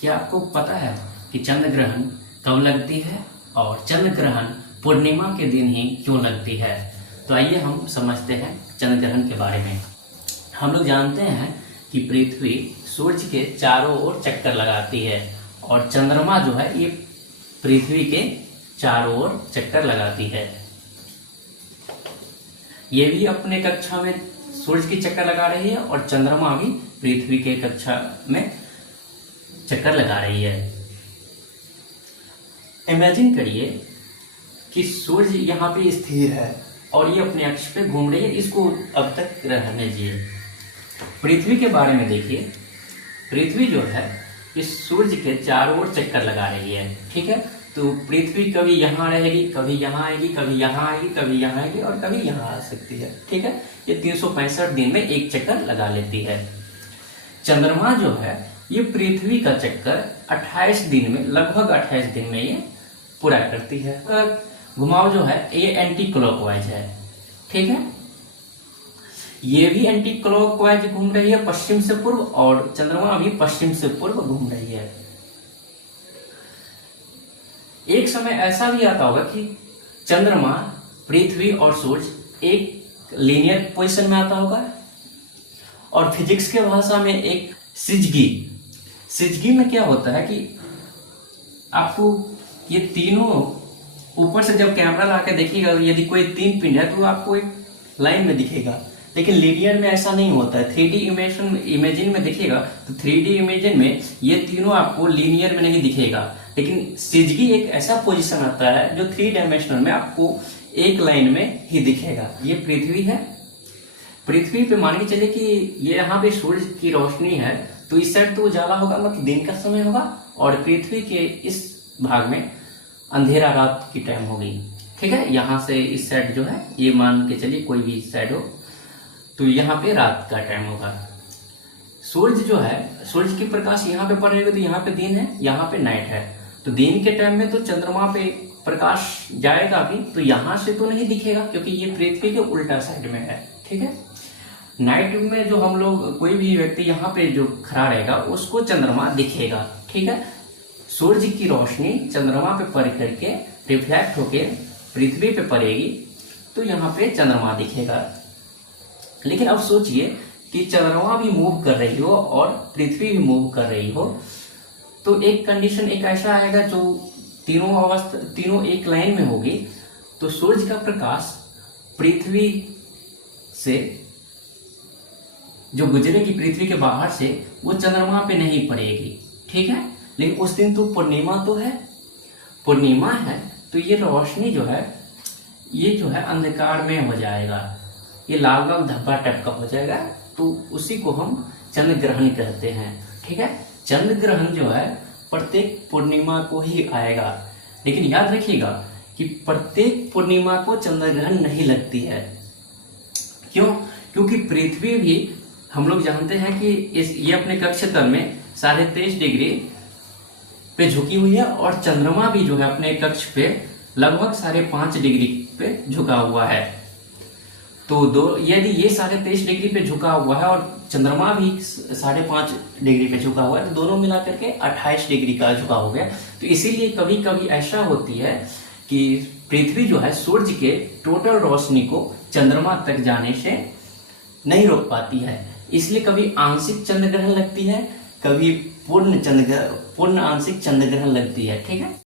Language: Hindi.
क्या आपको पता है कि चंद्र ग्रहण कब लगती है और चंद्र ग्रहण पूर्णिमा के दिन ही क्यों लगती है? तो आइए हम समझते हैं चंद्र ग्रहण के बारे में। हम लोग जानते हैं कि पृथ्वी सूर्य के चारों ओर चक्कर लगाती है और चंद्रमा जो है ये पृथ्वी के चारों ओर चक्कर लगाती है। ये भी अपने कक्षा में सूर्य की चक्कर लगा रही है और चंद्रमा भी पृथ्वी के कक्षा में चक्कर लगा रही है। इमेजिन करिए कि सूर्य यहाँ पे स्थिर है और ये अपने अक्ष पे घूम रही है, इसको अब तक रहने दीजिए। पृथ्वी के बारे में देखिए, पृथ्वी जो है इस सूर्य के चारों ओर चक्कर लगा रही है, ठीक है। तो पृथ्वी कभी यहाँ रहेगी, कभी यहाँ आएगी, कभी यहाँ आएगी, कभी यहाँ आएगी और कभी यहाँ आ सकती है, ठीक है। ये 365 दिन में एक चक्कर लगा लेती है। चंद्रमा जो है ये पृथ्वी का चक्कर 28 दिन में, लगभग 28 दिन में ये पूरा करती है। घुमाव जो है ये एंटी क्लॉकवाइज है, ठीक है। ये भी एंटी क्लॉकवाइज घूम रही है पश्चिम से पूर्व और चंद्रमा भी पश्चिम से पूर्व घूम रही है। एक समय ऐसा भी आता होगा कि चंद्रमा, पृथ्वी और सूर्य एक लीनियर पोजीशन में आता होगा और फिजिक्स के भाषा में एक सिजगी में क्या होता है कि आपको ये तीनों ऊपर से जब कैमरा ला के देखिएगा, यदि कोई 3 पिंड है तो आपको एक लाइन में दिखेगा, लेकिन लीनियर में ऐसा नहीं होता है। 3D इमेजिन में देखिएगा तो 3D इमेजिन में ये तीनों आपको लीनियर में नहीं दिखेगा, लेकिन सिजगी एक ऐसा पोजीशन आता है जो 3 डायमेंशनल में आपको एक लाइन में ही दिखेगा। ये पृथ्वी है। पृथ्वी पे मान के चलिए कि ये यहाँ पे सूर्य की रोशनी है तो इस साइड तो उजाला होगा, मतलब दिन का समय होगा, और पृथ्वी के इस भाग में अंधेरा रात की टाइम होगी, ठीक है। यहाँ से इस साइड जो है ये मान के चलिए कोई भी साइड हो तो यहाँ पे रात का टाइम होगा। सूर्य जो है, सूर्य की प्रकाश यहाँ पे पड़ेगा तो यहाँ पे दिन है, यहाँ पे नाइट है। तो दिन के टाइम में तो चंद्रमा पे प्रकाश जाएगा भी, तो यहाँ से तो नहीं दिखेगा क्योंकि ये पृथ्वी के उल्टा साइड में है, ठीक है। नाइट में जो हम लोग, कोई भी व्यक्ति यहाँ पे जो खड़ा रहेगा उसको चंद्रमा दिखेगा, ठीक है। सूर्य की रोशनी चंद्रमा पे पड़ करके रिफ्लेक्ट होके पृथ्वी पे पड़ेगी तो यहाँ पे चंद्रमा दिखेगा। लेकिन अब सोचिए कि चंद्रमा भी मूव कर रही हो और पृथ्वी भी मूव कर रही हो, तो एक कंडीशन एक ऐसा आएगा जो तीनों एक लाइन में होगी, तो सूर्य का प्रकाश पृथ्वी से जो गुजरेगी पृथ्वी के बाहर से, वो चंद्रमा पे नहीं पड़ेगी, ठीक है। लेकिन उस दिन तो पूर्णिमा है तो ये रोशनी जो है ये जो है अंधकार में हो जाएगा, ये लाल लाल धब्बा टाइप का हो जाएगा, तो उसी को हम चंद्र ग्रहण कहते हैं, ठीक है। चंद्र ग्रहण जो है प्रत्येक पूर्णिमा को ही आएगा, लेकिन याद रखिएगा कि प्रत्येक पूर्णिमा को चंद्र ग्रहण नहीं लगती है। क्यों? क्योंकि पृथ्वी भी हम लोग जानते हैं कि ये अपने कक्ष तल में 23.5 डिग्री पे झुकी हुई है और चंद्रमा भी जो है अपने कक्ष पे लगभग 5.5 डिग्री पे झुका हुआ है। तो यदि ये 23.5 डिग्री पे झुका हुआ है और चंद्रमा भी 5.5 डिग्री पे झुका हुआ है, तो दोनों मिला करके 28 डिग्री का झुका हो गया। तो इसीलिए कभी कभी ऐसा होती है कि पृथ्वी जो है सूर्य के टोटल रोशनी को चंद्रमा तक जाने से नहीं रोक पाती है, इसलिए कभी आंशिक चंद्र ग्रहण लगती है, कभी पूर्ण आंशिक चंद्र ग्रहण लगती है, ठीक है।